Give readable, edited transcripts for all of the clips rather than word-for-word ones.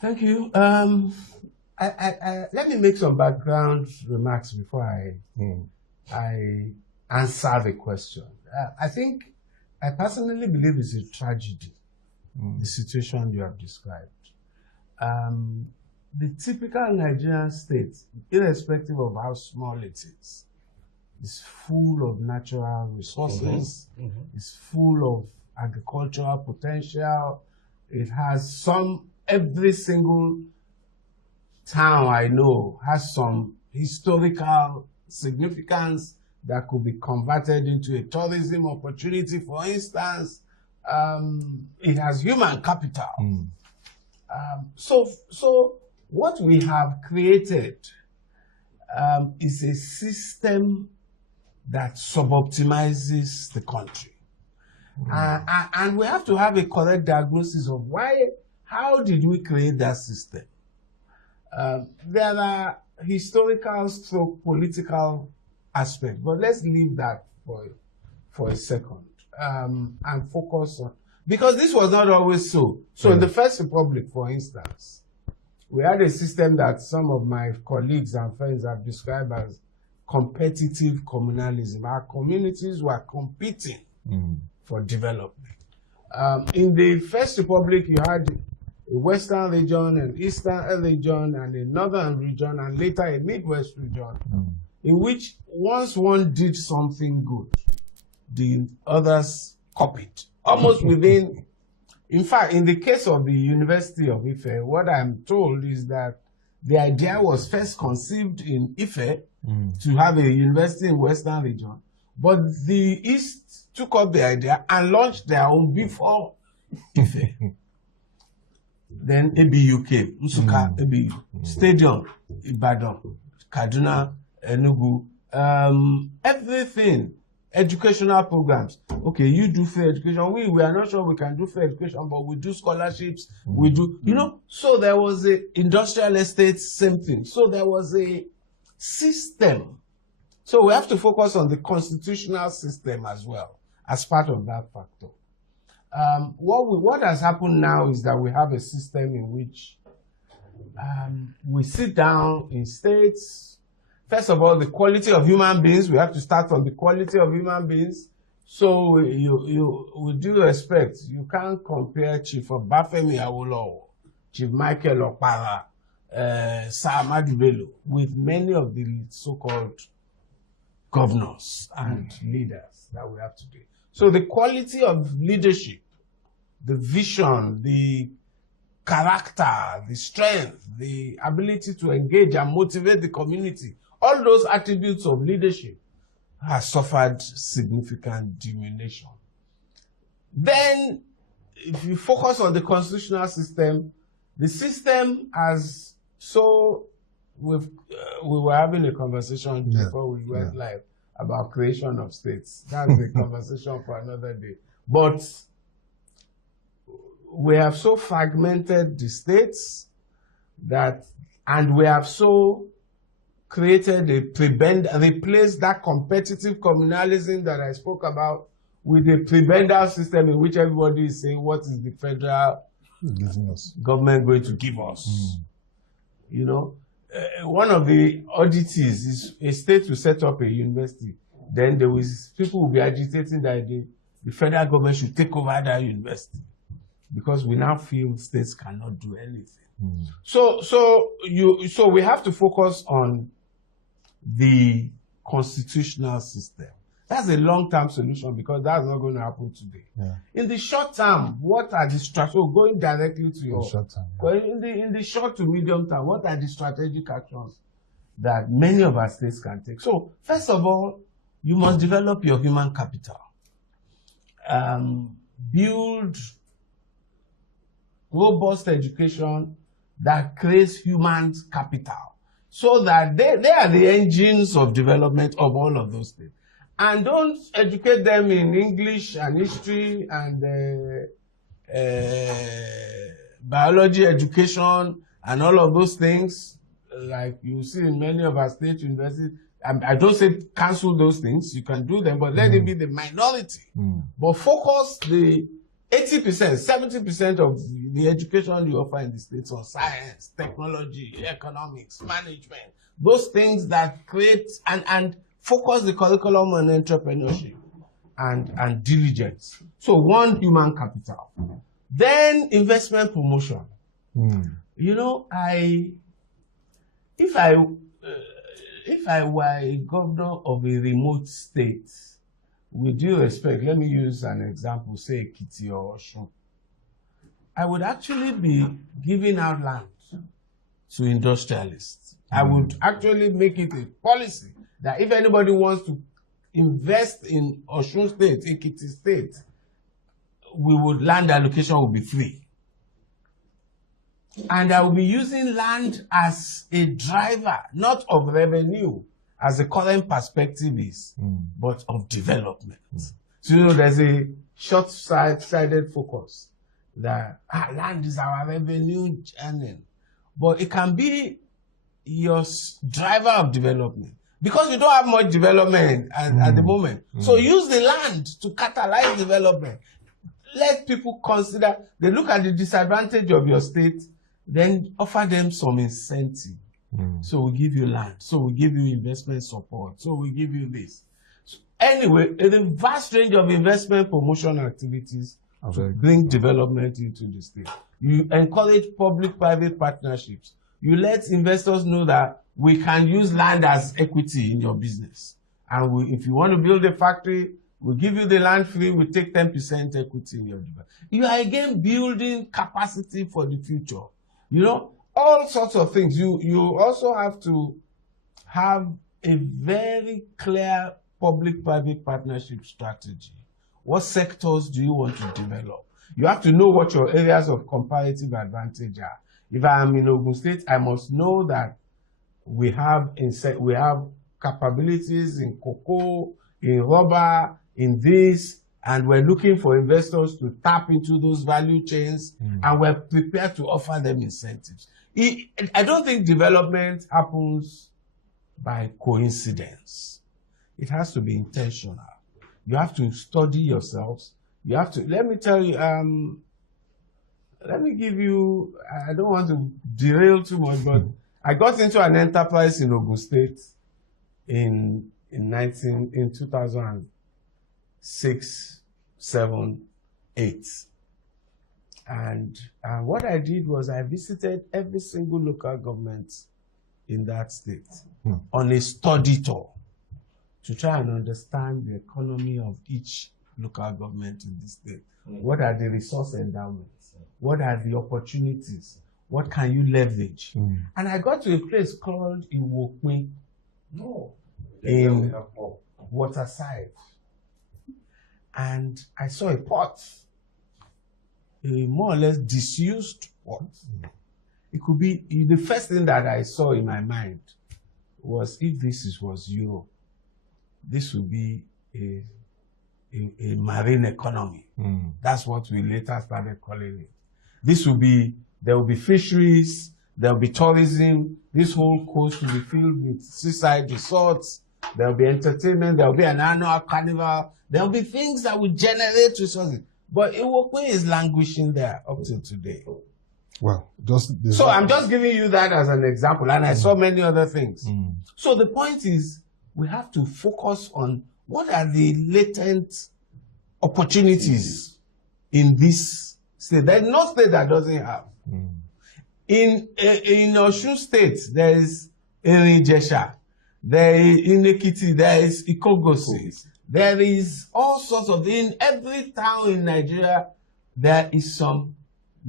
Thank you. Let me make some background remarks before I answer the question. I personally believe it's a tragedy, the situation you have described. The typical Nigerian state, irrespective of how small it is full of natural resources, it's full of agricultural potential. It has every single town I know has some historical significance that could be converted into a tourism opportunity. For instance, it has human capital. So what we have created is a system that suboptimizes the country. And we have to have a correct diagnosis of how did we create that system? There are historical stroke political aspects, but let's leave that for a second and focus on, because this was not always so. So in the First Republic, for instance, we had a system that some of my colleagues and friends have described as competitive communalism. Our communities were competing for development. In the First Republic, you had a Western region, an Eastern region, and a Northern region, and later a Midwest region, in which once one did something good, the others copied. Almost within, in fact, in the case of the University of Ife, what I'm told is that the idea was first conceived in Ife to have a university in Western region, but the East took up the idea and launched their own before Ife. Then ABU came, Nsuka, ABU, Stadium, Ibadan, Kaduna, Enugu, everything, educational programs. Okay, you do fair education. We are not sure we can do fair education, but we do scholarships, we do, so there was a industrial estate, same thing. So there was a system. So we have to focus on the constitutional system as well, as part of that factor. What has happened now is that we have a system in which we sit down in states. First of all, the quality of human beings, we have to start from the quality of human beings. So with due respect, you can't compare Chief Obafemi Awolowo, Chief Michael Okpara, Sir Ahmadu Bello with many of the so-called governors and leaders that we have today. So the quality of leadership, the vision, the character, the strength, the ability to engage and motivate the community, all those attributes of leadership have suffered significant diminution. Then, if you focus on the constitutional system, the system has, we were having a conversation before we went live about creation of states. That's a conversation for another day. But we have so fragmented the states and we have so created replaced that competitive communalism that I spoke about with a prebendal system in which everybody is saying, what is the federal government going to give us? One of the oddities is a state to set up a university. Then people will be agitating that the federal government should take over that university because we now feel states cannot do anything. So we have to focus on the constitutional system. That's a long-term solution because that's not going to happen today. In the short term, what are the strategies? Going directly to your short term. In the short to medium term, what are the strategic actions that many of our states can take? So, first of all, you must develop your human capital. Build robust education that creates human capital so that they are the engines of development of all of those things. And don't educate them in English and history and biology education and all of those things, like you see in many of our state universities. I don't say cancel those things, you can do them, but let it be the minority. But focus the 80%, 70% of the education you offer in the states on science, technology, economics, management, those things that create and focus the curriculum on entrepreneurship and diligence. So one, human capital. Then investment promotion. You know, if I were a governor of a remote state, with due respect, let me use an example, say Ekiti or Osun. I would actually be giving out land to industrialists. I would actually make it a policy that if anybody wants to invest in Osun State, Ekiti State, land allocation will be free. And I will be using land as a driver, not of revenue, as the current perspective is, but of development. So, you know, there's a short-sighted focus that land is our revenue channel, but it can be your driver of development because you don't have much development at the moment. So use the land to catalyze development. Let people consider, they look at the disadvantage of your state, then offer them some incentive. So we give you land, so we give you investment support, so we give you this. So anyway, a vast range of investment promotion activities to bring development into the state. You encourage public-private partnerships. You let investors know that we can use land as equity in your business. And if you want to build a factory, we'll give you the land free, we'll take 10% equity in your development. You are again building capacity for the future. You know, all sorts of things. You also have to have a very clear public-private partnership strategy. What sectors do you want to develop? You have to know what your areas of comparative advantage are. If I am in Ogun State, I must know that we have capabilities in cocoa, in rubber, in this, and we're looking for investors to tap into those value chains, and we're prepared to offer them incentives. I don't think development happens by coincidence. It has to be intentional. You have to study yourselves. You have to, let me tell you, let me give you, I don't want to derail too much, but I got into an enterprise in Ogun State in 2006, 7, 8. And what I did was I visited every single local government in that state on a study tour to try and understand the economy of each local government in the state. What are the resource endowments? What are the opportunities? What can you leverage? And I got to a place called Iwokwe, in Waterside. And I saw a pot, a more or less disused pot. It could be, the first thing that I saw in my mind was, if this was Europe, this would be a marine economy. That's what we later started calling it. This will be, there will be fisheries, there will be tourism, this whole coast will be filled with seaside resorts, there will be entertainment, there will be an annual carnival, there will be things that will generate resources. But Iwokwe is languishing there up till today. Well, so I'm just giving you that as an example, and I saw many other things. So the point is, we have to focus on what are the latent opportunities in this state. There's no state that doesn't have. In Osun State, there is Erinjesha, there is Inekiti, there is Ikogosi, there is all sorts of, in every town in Nigeria, there is some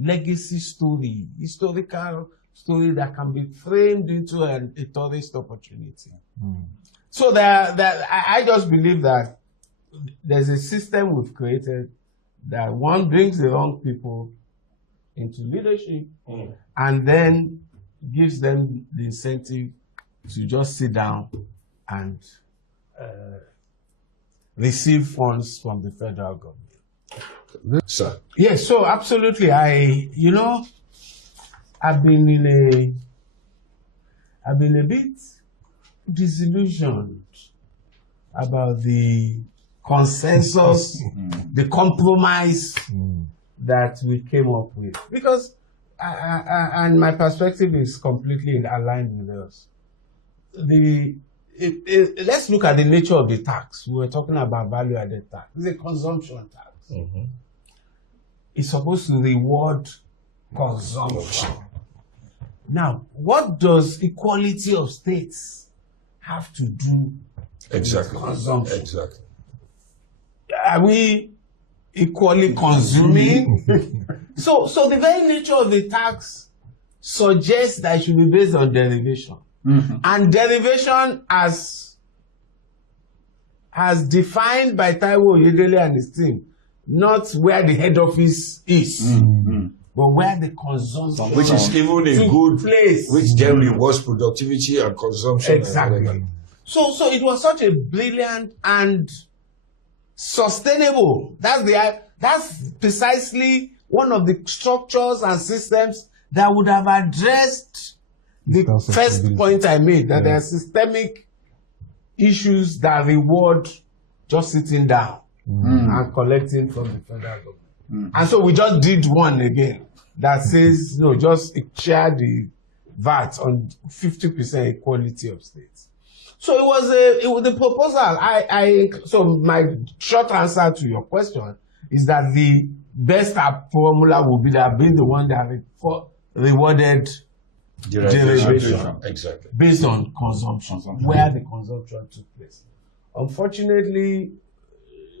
legacy story, historical story that can be framed into a tourist opportunity. So I just believe that there's a system we've created that one brings the wrong people into leadership and then gives them the incentive to just sit down and receive funds from the federal government. Sir. Yes, so absolutely. I've been a bit disillusioned about the consensus, the compromise that we came up with. Because, and my perspective is completely aligned with us. Let's look at the nature of the tax. We were talking about value-added tax. It's a consumption tax. Mm-hmm. It's supposed to reward consumption. Now, what does equality of states have to do with consumption? Exactly. Are we equally consuming? So the very nature of the tax suggests that it should be based on derivation. Mm-hmm. And derivation as defined by Taiwo Oyedele and his team, not where the head office is, mm-hmm. but where the consumption, which is even a good place, which then rewards productivity and consumption. Exactly. So it was such a brilliant and sustainable. That's precisely one of the structures and systems that would have addressed the first point I made, that there are systemic issues that reward just sitting down and collecting from the federal government. And so we just did one again that says, no, just share the VAT on 50% equality of states. So it was the proposal. So my short answer to your question is that the best formula would be that being the one that rewarded derivation. Exactly. Based on consumption, where the consumption took place. Unfortunately,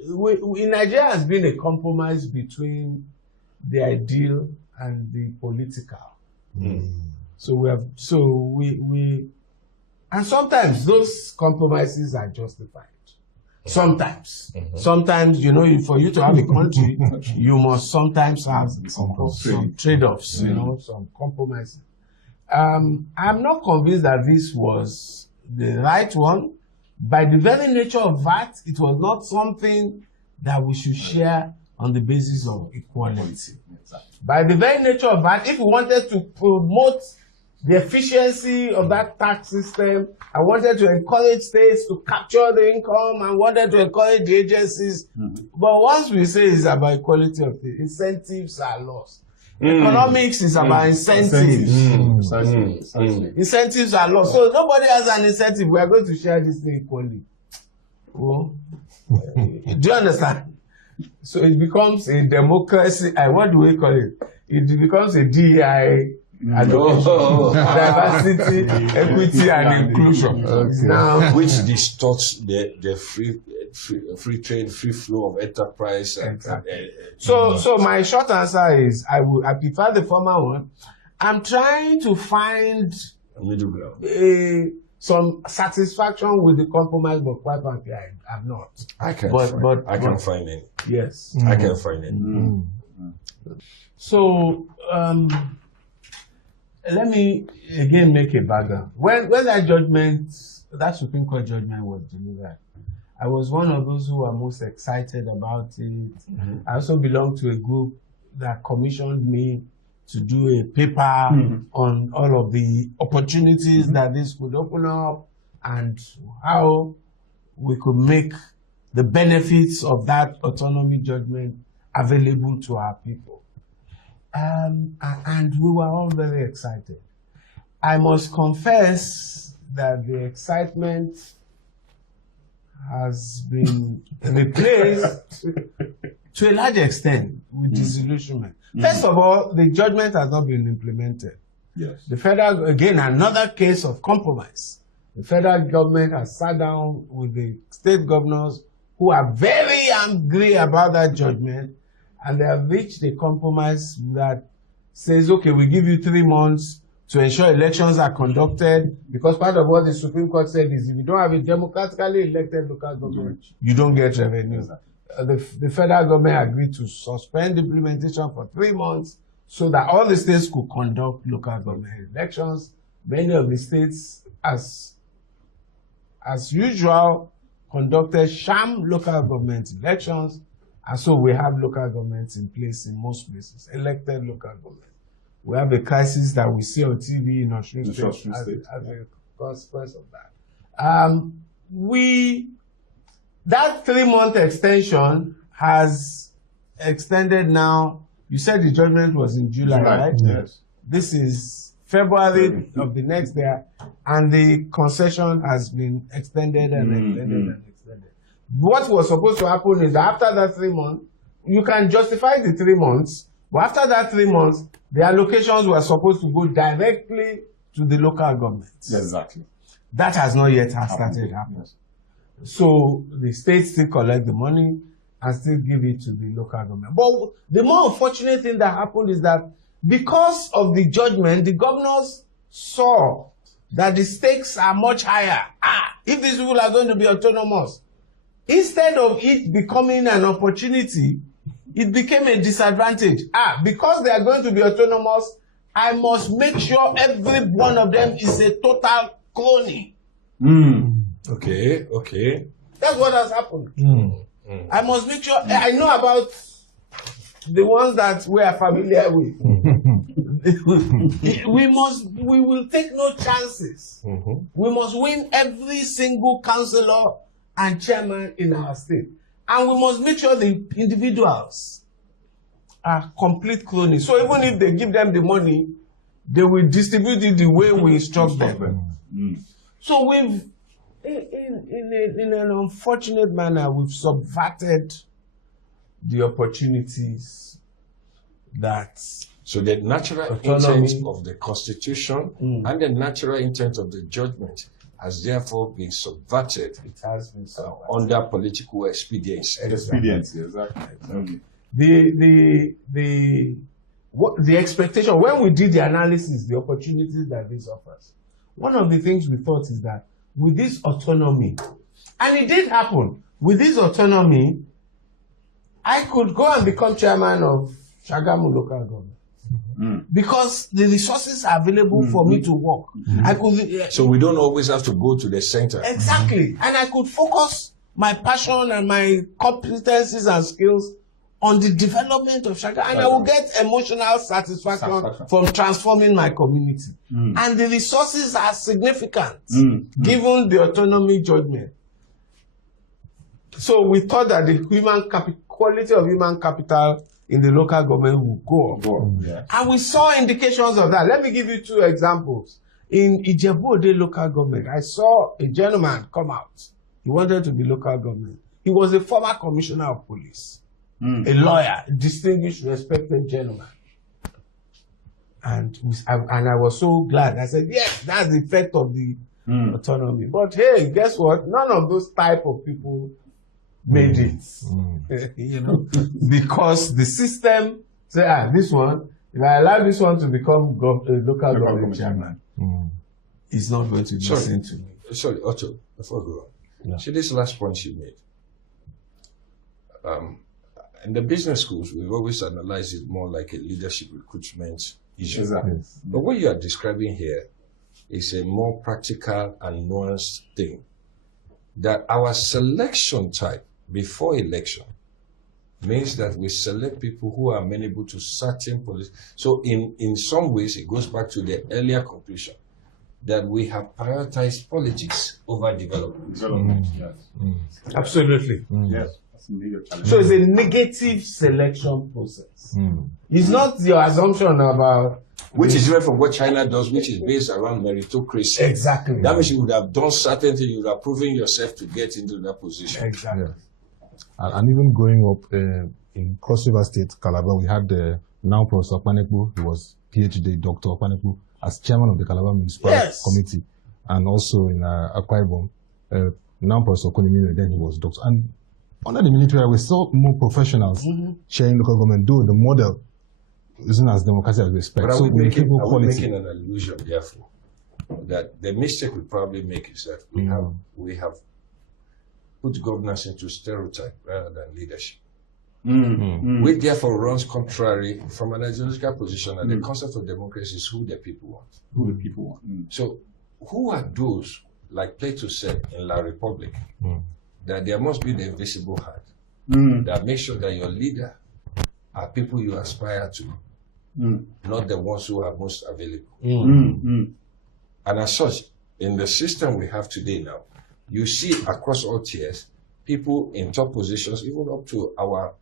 in Nigeria has been a compromise between the ideal and the political. So and sometimes those compromises are justified. Sometimes, for you to have a country, you must sometimes have some trade-offs, some compromises. I'm not convinced that this was the right one. By the very nature of VAT, it was not something that we should share on the basis of equality. By the very nature of VAT, if we wanted to promote the efficiency of that tax system, I wanted to encourage states to capture the income and wanted to encourage the agencies. But once we say it's about equality of the incentives are lost. Economics is about incentives. Incentives are lost. So nobody has an incentive. We are going to share this thing equally. Well, do you understand? So it becomes a democracy. What do we call it? It becomes a DEI. Diversity, equity, and inclusion. Now, which distorts the free trade, free flow of enterprise. So my short answer is I prefer the former one. I'm trying to find a middle ground. Some satisfaction with the compromise, but quite frankly, I'm not. I can't find any. Yes, I can't find any. So. Let me again make a background. When that Supreme Court judgment was delivered, I was one of those who were most excited about it. I also belong to a group that commissioned me to do a paper on all of the opportunities that this could open up and how we could make the benefits of that autonomy judgment available to our people. And we were all very excited. I must confess that the excitement has been replaced to a large extent with disillusionment. First of all, the judgment has not been implemented. Yes. The federal, again, another case of compromise. The federal government has sat down with the state governors who are very angry about that judgment. And they have reached a compromise that says, okay, we give you 3 months to ensure elections are conducted, because part of what the Supreme Court said is if you don't have a democratically elected local government, you don't get revenue. The federal government agreed to suspend implementation for 3 months so that all the states could conduct local government elections. Many of the states, as usual, conducted sham local government elections. And so we have local governments in place in most places, elected local government. We have a crisis that we see on TV in Osun State as a consequence of that. That 3-month extension has extended now You said the judgment was in July, right? Yes. This is February of the next year, and the concession has been extended and extended and extended. What was supposed to happen is that after that 3 months, you can justify the 3 months, but after that 3 months, the allocations were supposed to go directly to the local governments. Exactly. That has not yet started happening. Yes. So the states still collect the money and still give it to the local government. But the more unfortunate thing that happened is that because of the judgment, the governors saw that the stakes are much higher. If these people are going to be autonomous, instead of it becoming an opportunity, it became a disadvantage. Because they are going to be autonomous, I must make sure every one of them is a total cloning. Okay. That's what has happened. I must make sure I know about the ones that we are familiar with. We will take no chances. We must win every single councillor and chairman in our state. And we must make sure the individuals are complete cloning. So even if they give them the money, they will distribute it the way we instruct them. So we've, in an unfortunate manner, we've subverted the opportunities that... So the natural intent of the Constitution and the natural intent of the judgment has therefore been subverted. It has been subverted. Under political expediency. Expediency, exactly. The expectation, when we did the analysis, the opportunities that this offers, one of the things we thought is that with this autonomy, and it did happen, with this autonomy, I could go and become chairman of Shagamu local government. Because the resources are available for me to work. I could, so we don't always have to go to the center. Exactly. And I could focus my passion and my competencies and skills on the development of Shaga, and I will get emotional satisfaction from transforming my community. And the resources are significant, given the autonomy judgment. So we thought that the quality of human capital in the local government will go up. And we saw indications of that. Let me give you 2 examples. In Ijebu-Ode local government, I saw a gentleman come out. He wanted to be local government. He was a former commissioner of police, a lawyer, a distinguished, respected gentleman. And I was so glad. I said, yes, that's the effect of the autonomy. But hey, guess what? None of those type of people made it. You know, because the system said, this one, if I allow this one to become local government chairman, he's not going to listen to me. Sorry, Otto, before we go on. See, this last point you made. In the business schools, we've always analyzed it more like a leadership recruitment issue. Exactly. But what you are describing here is a more practical and nuanced thing. That our selection type before election means that we select people who are amenable to certain policies. So in some ways, it goes back to the earlier conclusion that we have prioritized politics over development. Yes. Absolutely. Yes. That's indeed a challenge. So it's a negative selection process. It's not your assumption about... Which is different from what China does, which is based around meritocracy. Exactly. That means you would have done certain things, you would have proven yourself to get into that position. Exactly. And even growing up in Cross River State, Calabar, we had now Professor Paneku, who was PhD Dr. Paneku, as chairman of the Calabar Municipal Committee, and also in Akwa Ibom, now Professor Konimire, then he was doctor. And under the military, we saw more professionals chairing local government, though the model isn't as democratic as we expect. But so are we making an illusion, therefore, that the mistake we probably make is that we have put governance into stereotype rather than leadership. Which therefore runs contrary from an ideological position, and the concept of democracy is who the people want. Who the people want. So, who are those, like Plato said in La Republic, that there must be the invisible hand that makes sure that your leader are people you aspire to, not the ones who are most available. And as such, in the system we have today now, you see across all tiers, people in top positions, even up to our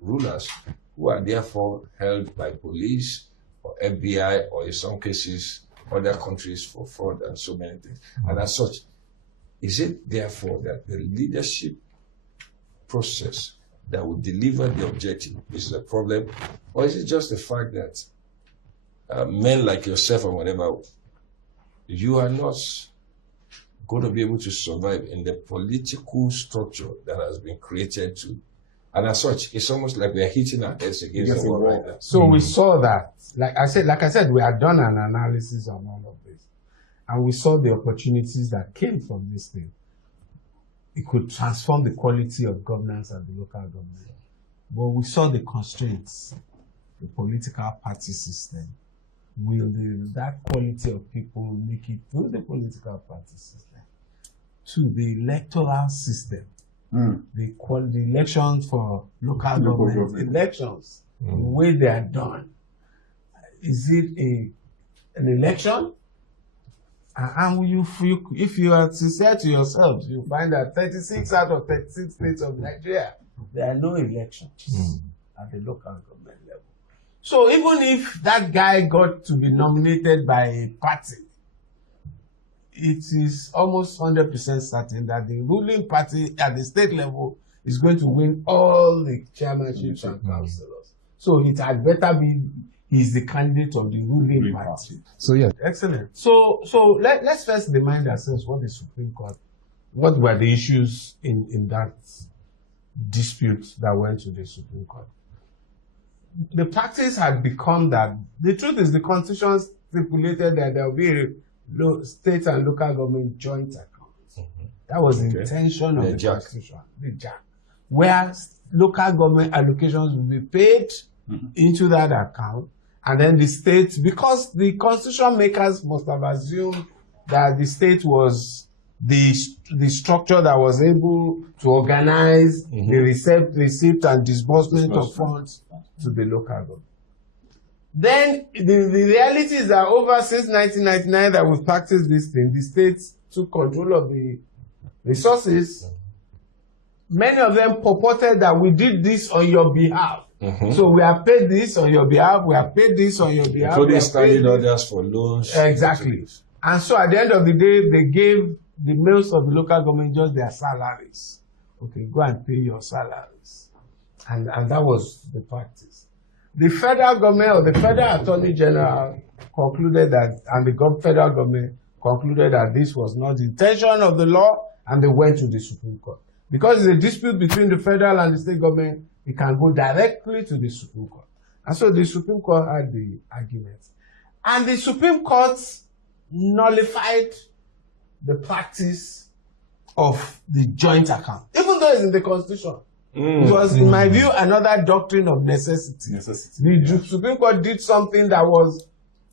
rulers, who are therefore held by police or FBI or in some cases other countries for fraud and so many things. And as such, is it therefore that the leadership process that will deliver the objective is the problem, or is it just the fact that men like yourself and whatever, you are not going to be able to survive in the political structure that has been created to, and as such, it's almost like we are hitting our heads against the wall right now. So we saw that, like I said, we had done an analysis on all of this, and we saw the opportunities that came from this thing. It could transform the quality of governance at the local government, but we saw the constraints, the political party system. Will that quality of people make it through the political party system to the electoral system? The elections for local government elections, the way they are done. Is it an election? And if you are sincere to yourselves, you find that 36 out of 36 states of Nigeria, there are no elections at the local government level. So even if that guy got to be nominated by a party, it is almost 100% certain that the ruling party at the state level is going to win all the chairmanships and councillors. So it had better be he's the candidate of the ruling party. So yeah. Excellent. So let's first remind ourselves what the Supreme Court, what were the issues in that dispute that went to the Supreme Court. The practice had become that, the truth is the Constitution stipulated that there will be a state and local government joint account. That was the intention of the Constitution, the JAC, where local government allocations will be paid into that account, and then the state, because the Constitution makers must have assumed that the state was the structure that was able to organize the receipt and disbursement of funds to the local government. Then the reality is that over since 1999 that we've practiced this thing, the states took control of the resources. Many of them purported that we did this on your behalf. So we have paid this on your behalf, we have paid this on your behalf. Including standing orders for loans. Exactly. And so at the end of the day, they gave the males of the local government just their salaries. Okay, go and pay your salaries. And that was the practice. The federal government or the federal attorney general concluded that, and the federal government concluded that this was not the intention of the law, and they went to the Supreme Court. Because it's a dispute between the federal and the state government, it can go directly to the Supreme Court. And so the Supreme Court had the argument. And the Supreme Court nullified the practice of the joint account, even though it's in the Constitution. It was, in my view, another doctrine of necessity. The Supreme Court did something that was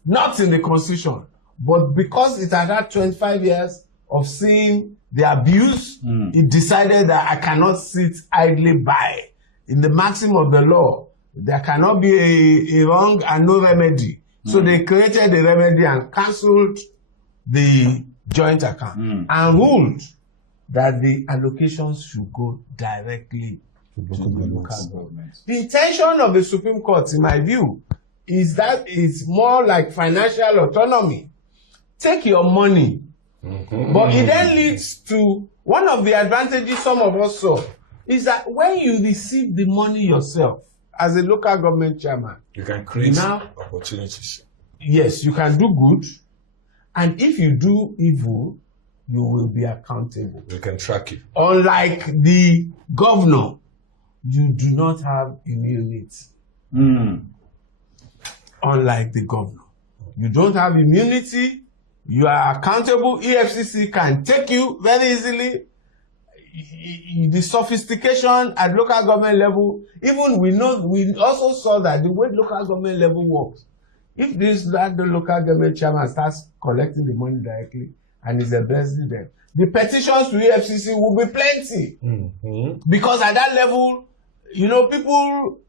not in the Constitution, but because it had had 25 years of seeing the abuse, it decided that I cannot sit idly by. In the maxim of the law, there cannot be a wrong and no remedy. So they created a remedy and cancelled the joint account and ruled that the allocations should go directly to the local government. The intention of the Supreme Court, in my view, is that it's more like financial autonomy. Take your money. But it then leads to one of the advantages some of us saw is that when you receive the money yourself as a local government chairman, you can create opportunities. Yes, you can do good. And if you do evil, you will be accountable. We can track you. Unlike the governor, you do not have immunity. Unlike the governor. You don't have immunity. You are accountable. EFCC can take you very easily. The sophistication at local government level, even we also saw that the way local government level works, if the local government chairman starts collecting the money directly and is embezzling them, the petitions to EFCC will be plenty. Because at that level, people,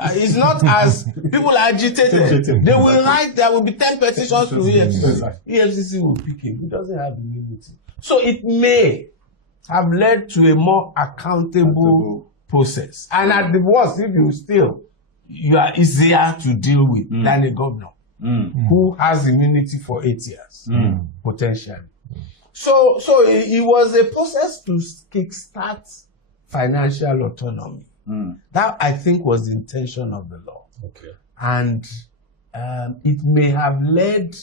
it's not as people are agitated. They will write, there will be 10 petitions to EFCC. EFCC will pick him. He doesn't have immunity. So it may have led to a more accountable process. And at the worst, if you steal, you are easier to deal with than a governor who has immunity for 8 years, potentially. So it was a process to kickstart financial autonomy. That, I think, was the intention of the law. Okay. And it may have led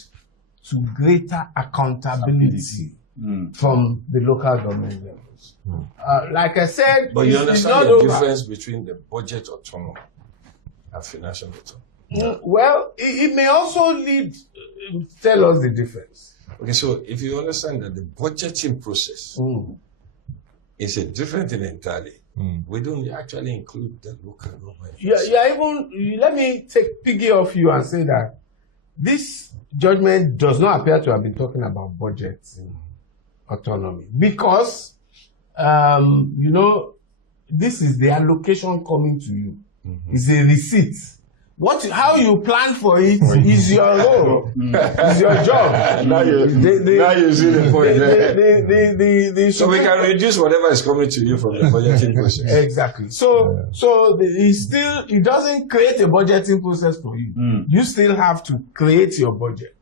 to greater accountability from the local government levels. Like I said, But you it's understand not the over. difference between the budget autonomy and financial autonomy? Well, it may also lead, tell us the difference. Okay, so if you understand that the budgeting process is a different thing entirely, we don't actually include the local government. Let me take piggy off you and say that this judgment does not appear to have been talking about budget autonomy because, this is the allocation coming to you. It's a receipt. How you plan for it is your role. It's your job. Now you see the point there. So we can reduce whatever is coming to you from the budgeting process. Exactly. So it doesn't create a budgeting process for you. You still have to create your budget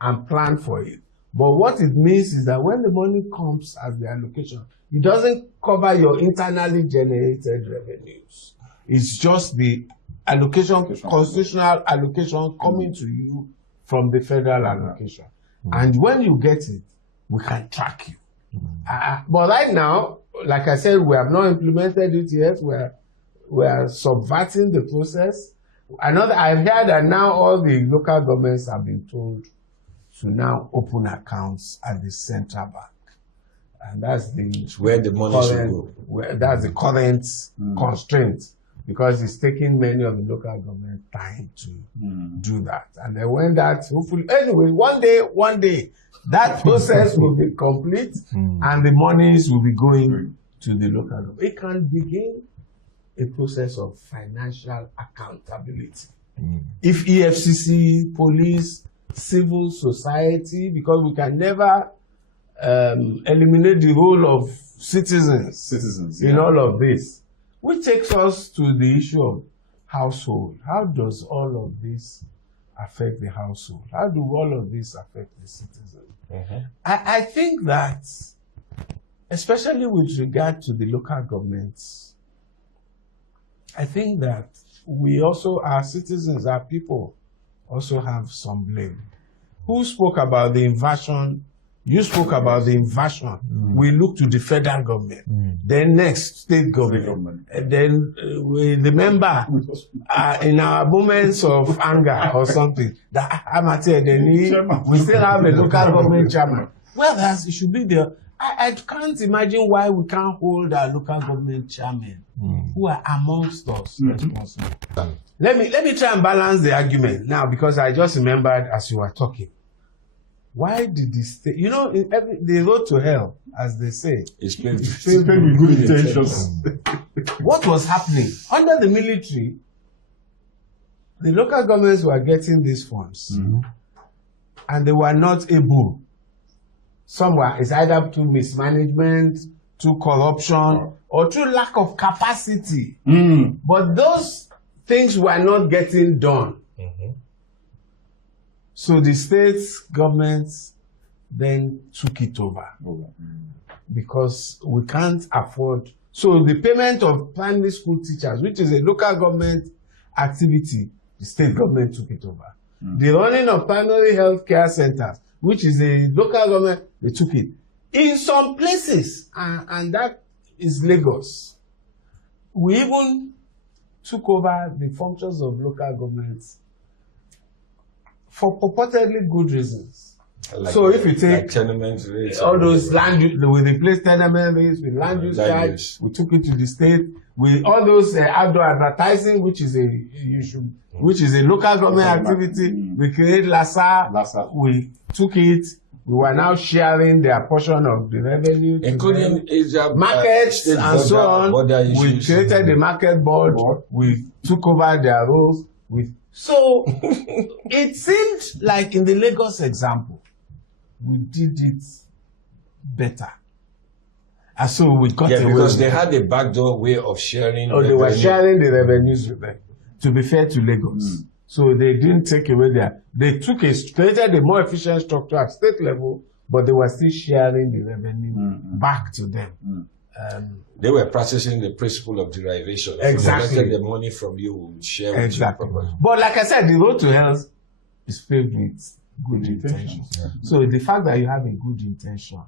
and plan for it. But what it means is that when the money comes as the allocation, it doesn't cover your internally generated revenues. It's just the allocation, constitutional allocation coming to you from the federal allocation. And when you get it, we can track you. But right now, like I said, we have not implemented it yet. We are subverting the process. I've heard that now all the local governments have been told to now open accounts at the central bank. And that's where the money should go. That's the current constraint, because it's taking many of the local government time to do that. And then when that, hopefully, anyway, one day, that process will be complete and the monies will be going to the local government. It can begin a process of financial accountability. If EFCC, police, civil society, because we can never eliminate the role of citizens in all of this, which takes us to the issue of household. How does all of this affect the household? How do all of this affect the citizen? I think that, especially with regard to the local governments, I think that our citizens, our people, also have some blame. Who spoke about the inversion? You spoke about the inversion. We look to the federal government, then next state government, and then we remember in our moments of anger or something that we still have a local government chairman. Well, it should be there. I can't imagine why we can't hold our local government chairmen who are amongst us responsible. Let me try and balance the argument now, because I just remembered as you were talking. Why did the state, the road to hell, as they say, It's paved with good intentions. What was happening? Under the military, the local governments were getting these funds and they were not able. It's either through mismanagement, through corruption, or through lack of capacity. But those things were not getting done. So the state governments then took it over because we can't afford. So the payment of primary school teachers, which is a local government activity, the state government took it over. The running of primary health care centers, which is a local government, they took it. In some places, and that is Lagos, we even took over the functions of local governments for purportedly good reasons. So if you take tenement rates, all those land use, we replaced tenement rates with land use charge, we took it to the state. With all those outdoor advertising, which is a local government activity, we created LASA, we took it. We were now sharing their portion of the revenue, including markets and so on. We created the market board. We took over their roles. So it seemed like in the Lagos example, we did it better. And so we got away. Because they had a backdoor way of sharing. They were sharing the revenues with them. to be fair to Lagos. So they didn't take away they created a more efficient structure at state level, but they were still sharing the revenue back to them. They were practicing the principle of derivation. Exactly. If you collected the money from you, we would share with Exactly. you. But like I said, the road to health is paved with good intentions. Yeah. So the fact that you have a good intention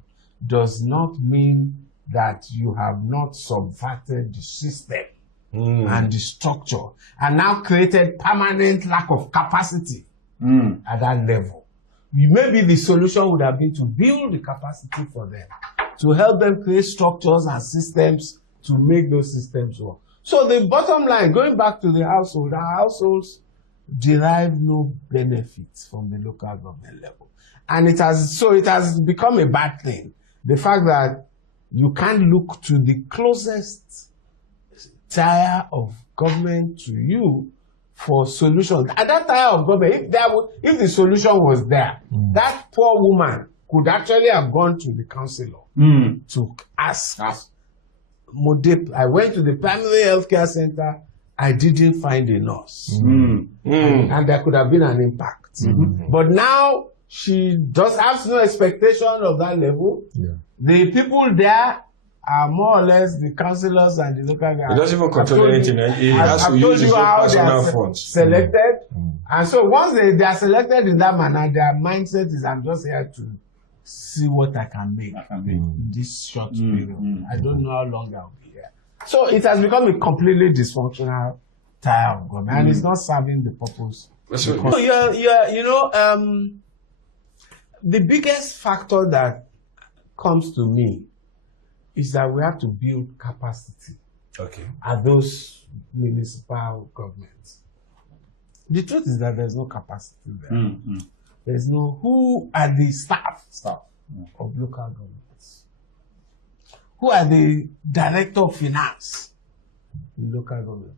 does not mean that you have not subverted the system and the structure and now created permanent lack of capacity at that level. Maybe the solution would have been to build the capacity for them, to help them create structures and systems to make those systems work. So the bottom line, going back to the household, our households derive no benefits from the local government level. And it has become a bad thing. The fact that you can't look to the closest tier of government to you for solutions. At that tier of government, if the solution was there, that poor woman could actually have gone to the councillor to ask. I went to the primary healthcare center, I didn't find a nurse. And there could have been an impact. But now, she just has no expectation of that level. Yeah. The people there are more or less the councillors and the local guys. He doesn't even control anything. He has to use his own personal funds. Selected. And so once they are selected in that manner, their mindset is, I'm just here to see what I can make in this short period. I don't know how long I'll be here. So it has become a completely dysfunctional tier of government, and it's not serving the purpose. The biggest factor that comes to me is that we have to build capacity at those municipal governments. The truth is that there's no capacity there. There's no, who are the staff of local governments? Who are the director of finance in local government?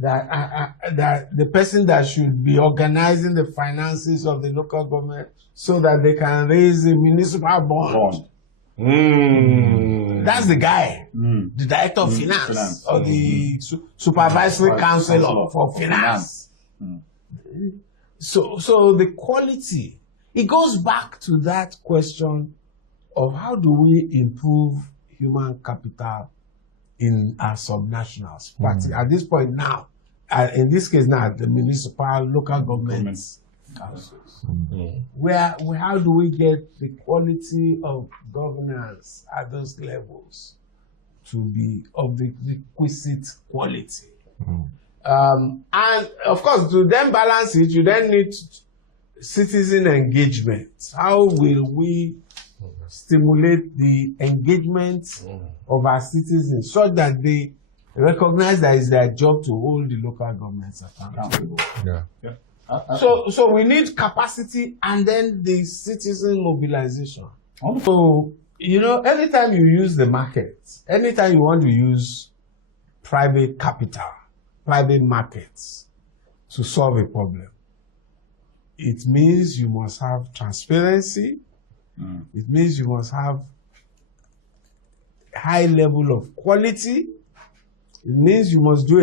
That the person that should be organizing the finances of the local government so that they can raise a municipal bond. That's the guy, the director of finance or the supervisory council for finance. So the quality, it goes back to that question of how do we improve human capital in our subnationals. At this point now, in this case now, the municipal, local governments, councils. How do we get the quality of governance at those levels to be of the requisite quality? And of course, to then balance it, you then need citizen engagement. How will we stimulate the engagement of our citizens so that they recognize that it's their job to hold the local governments accountable? So we need capacity and then the citizen mobilization. So, anytime you use the market, anytime you want to use private capital, private markets to solve a problem, it means you must have transparency. It means you must have high level of quality. It means you must do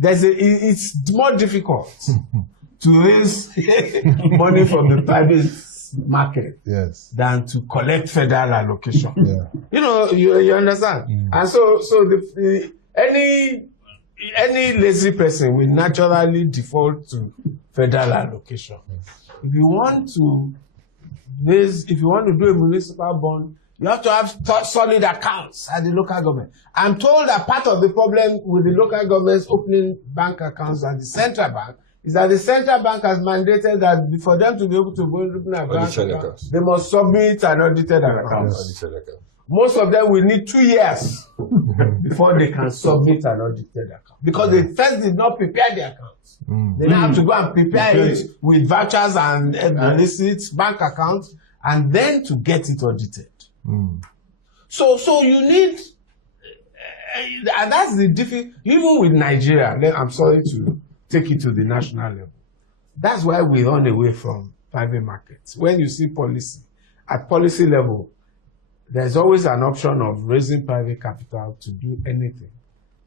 it's more difficult to raise money from the private market than to collect federal allocation. You understand? And so any lazy person will naturally default to federal allocation. If you want to do a municipal bond, you have to have solid accounts at the local government. I'm told that part of the problem with the local governments opening bank accounts at the central bank is that the central bank has mandated that for them to be able to go open a bank account, they must submit an audited account. Most of them will need 2 years before they can submit an audited account because they first did not prepare the accounts. They now have to go and prepare it with vouchers and receipts, bank accounts, and then to get it audited. So you need, and that's the difference. Even with Nigeria, I'm sorry to take it to the national level. That's why we run away from private markets. When you see policy, at policy level, there's always an option of raising private capital to do anything.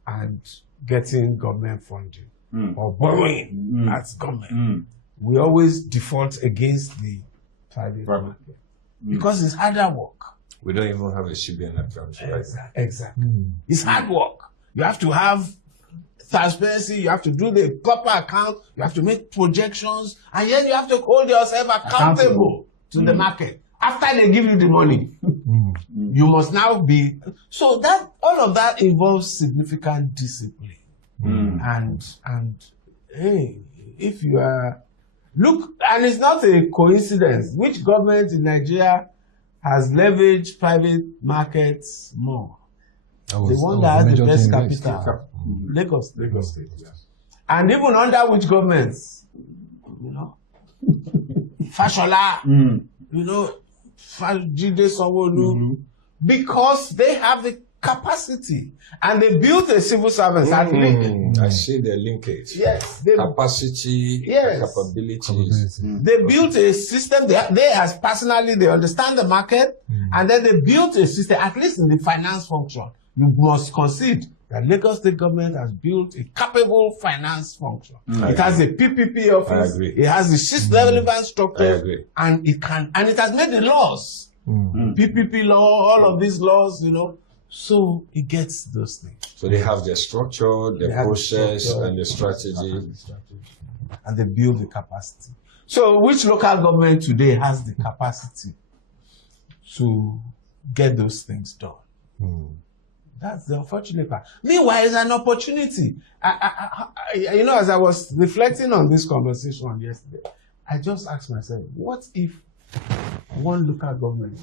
And getting government funding or borrowing as government, we always default against the private market because it's harder work. We don't even have a CBN account. Exactly. It's hard work. You have to have transparency, you have to do the proper account, you have to make projections, and then you have to hold yourself accountable to the market. After they give you the money, you must now be... So that all of that involves significant discipline. And hey, if you are... Look, and it's not a coincidence. Which government in Nigeria has leveraged private markets more? The one that has the best capital. Lagos State. Yes. And even under which governments? You know? Fashola, you know, Jide Sanwo-Olu, because they have the capacity and they built a civil service. I see the linkage. Yes. Capacity, capabilities. They built a system, they as personally, they understand the market, and then they built a system, at least in the finance function. You must concede that Lagos State government has built a capable finance function. It has a PPP office. It has the relevant structure, and it has made the laws. PPP law, all of these laws, you know. So it gets those things. So they have the structure, the process, and the strategy. And they build the capacity. So which local government today has the capacity to get those things done? That's the unfortunate part. Meanwhile, it's an opportunity. You know, as I was reflecting on this conversation yesterday, I just asked myself, what if one local government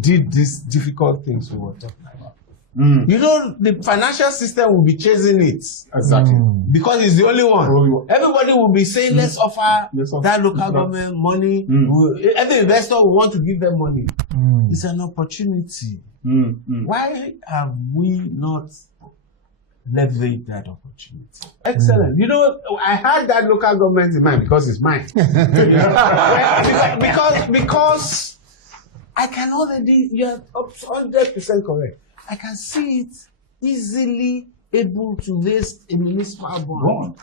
did these difficult things we were talking about? You know, the financial system will be chasing it. Exactly. Because it's the only one. Everybody will be saying, let's offer that local government money. Every investor will want to give them money. It's an opportunity. Why have we not leveraged that opportunity? Excellent. You know, I had that local government in mind because it's mine. because I can already, you're 100% correct. I can see it easily able to raise a municipal bond.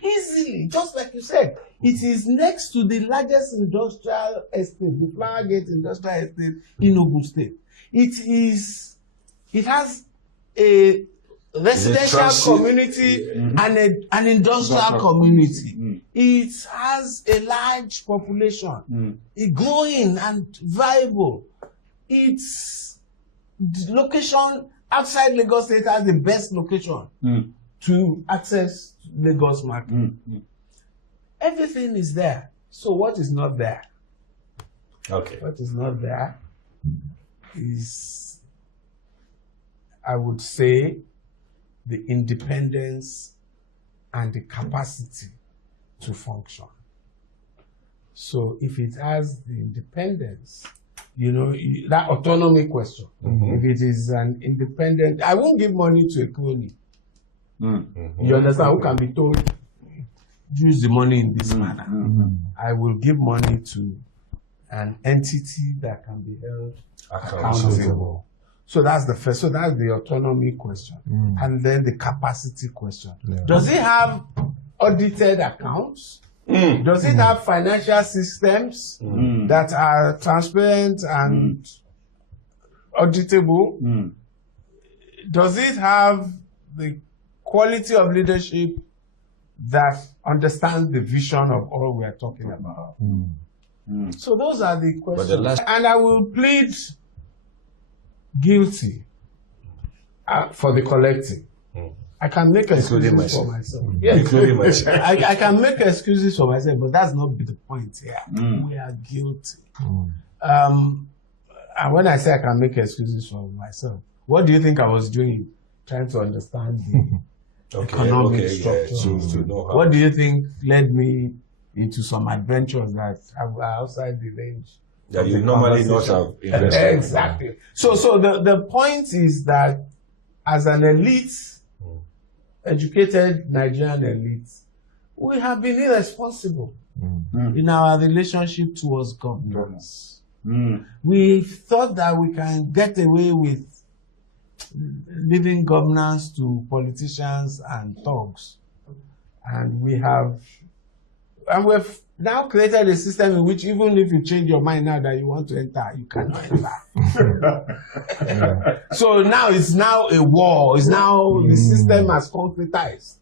Easily, just like you said. It is next to the largest industrial estate, the Flowergate Industrial Estate in Ogun State. It has a residential community and an industrial community. It has a large population, growing and viable. Its location outside Lagos State has the best location to access Lagos market. Everything is there. So what is not there? Okay. What is not there is, I would say, the independence and the capacity to function. So if it has the independence, you know, that autonomy question, if it is an independent, I won't give money to a crony. You understand? Who can be told, use the money in this manner. I will give money to an entity that can be held accountable. So that's the first. So that's the autonomy question. And then the capacity question. Does it have audited accounts? Does it have financial systems that are transparent and auditable? Does it have the quality of leadership that understands the vision of all we are talking about? So those are the questions. And I will plead guilty for the collective. I can make excuses for myself. Including myself. I can make excuses for myself, but that's not the point here. We are guilty. And when I say I can make excuses for myself, what do you think I was doing? Trying to understand the economic structure. To know how. What do you think led me into some adventures that are outside the range that you normally not have invested? Exactly. So the point is that as an elite, educated Nigerian elite, we have been irresponsible in our relationship towards governance. We thought that we can get away with leaving governance to politicians and thugs. And we've now created a system in which even if you change your mind now that you want to enter, you cannot enter. So now it's now a war. It's now the system has concretized.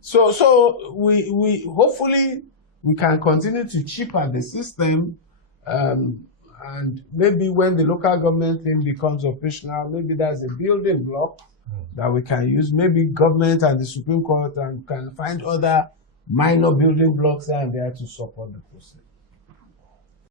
So we hopefully we can continue to cheapen the system, and maybe when the local government thing becomes operational, maybe that's a building block that we can use. Maybe government and the Supreme Court and can find other minor building blocks and there to support the process.